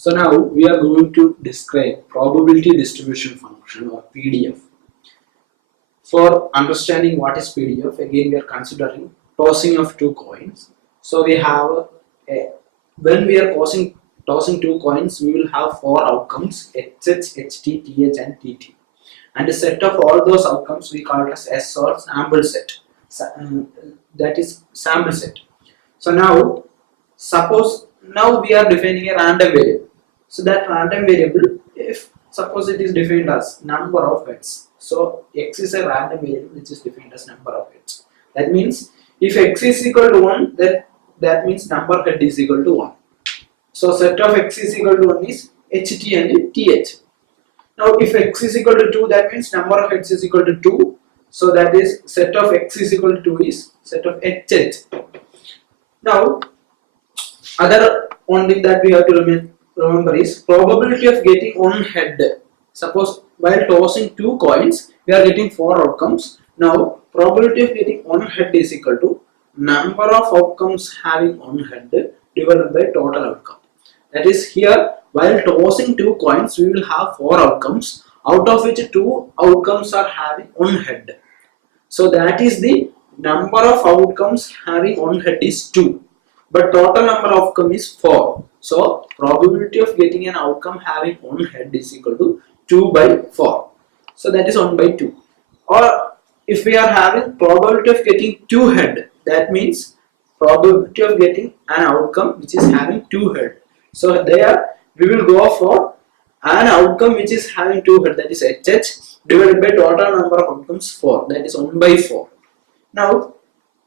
So now we are going to describe probability distribution function or PDF. For understanding what is PDF, again we are considering tossing of two coins. So we have when we are tossing two coins, we will have four outcomes: HH, HT, TH, and TT. And a set of all those outcomes we call it as S or sample set. That is sample set. So now, suppose now we are defining a random variable. So that random variable, if suppose it is defined as number of heads. So x is a random variable which is defined as number of heads. That means if x is equal to 1, then that means number of head is equal to 1. So set of x is equal to 1 is ht and th. Now if x is equal to 2, that means number of heads is equal to 2. So that is set of x is equal to 2 is set of hh. Now other one thing that we have to remember is probability of getting one head. Suppose while tossing two coins, we are getting four outcomes. Now probability of getting one head is equal to number of outcomes having one head divided by total outcome. That is, here while tossing two coins, we will have four outcomes, out of which two outcomes are having one head. So that is the number of outcomes having one head is 2. But total number of outcome is 4. So probability of getting an outcome having one head is equal to 2 by 4. So that is 1 by 2. Or if we are having probability of getting 2 head, that means probability of getting an outcome which is having 2 head. So there we will go for an outcome which is having 2 head, that is HH, divided by total number of outcomes 4, that is 1 by 4. Now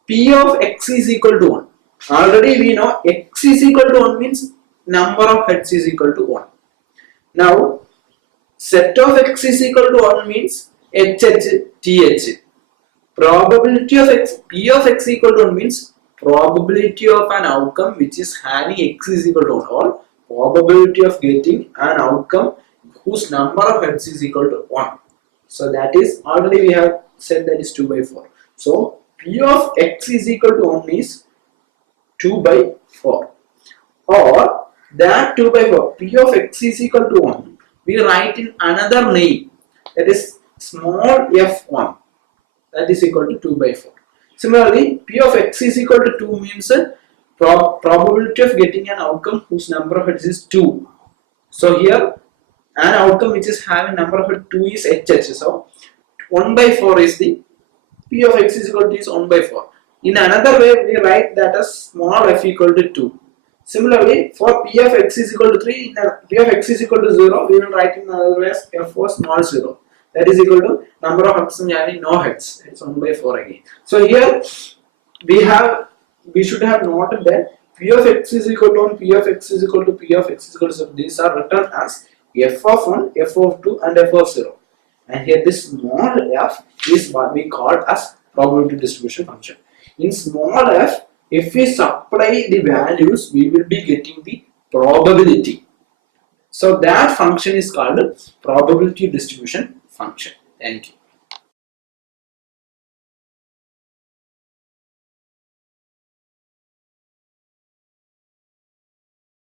P of x is equal to 1. Already we know x is equal to 1 means number of heads is equal to 1. Now set of x is equal to 1 means HH, TH. Probability of x, P of x equal to 1 means probability of an outcome which is having x is equal to 1, or probability of getting an outcome whose number of heads is equal to 1. So that is, already we have said that is 2 by 4. So P of x is equal to 1 is 2 by 4, or that 2 by 4, P of x is equal to 1, we write in another name, that is small f1, that is equal to 2 by 4. Similarly, P of x is equal to 2 means probability of getting an outcome whose number of heads is 2. So here an outcome which is having number of heads 2 is HH. So 1 by 4 is the P of x is equal to is 1 by 4. In another way, we write that as small f equal to 2. Similarly, for P of x is equal to 3, P of x is equal to 0, we will write in another way as f for small 0. That is equal to number of heads having no heads. It's 1 by 4 again. So here we should have noted that P of x is equal to 1, P of x is equal to P of x is equal to 0. These are written as f of 1, f of 2 and f of 0. And here this small f is what we call as probability distribution function. In small f, if we supply the values, we will be getting the probability. So that function is called probability distribution function. Thank you.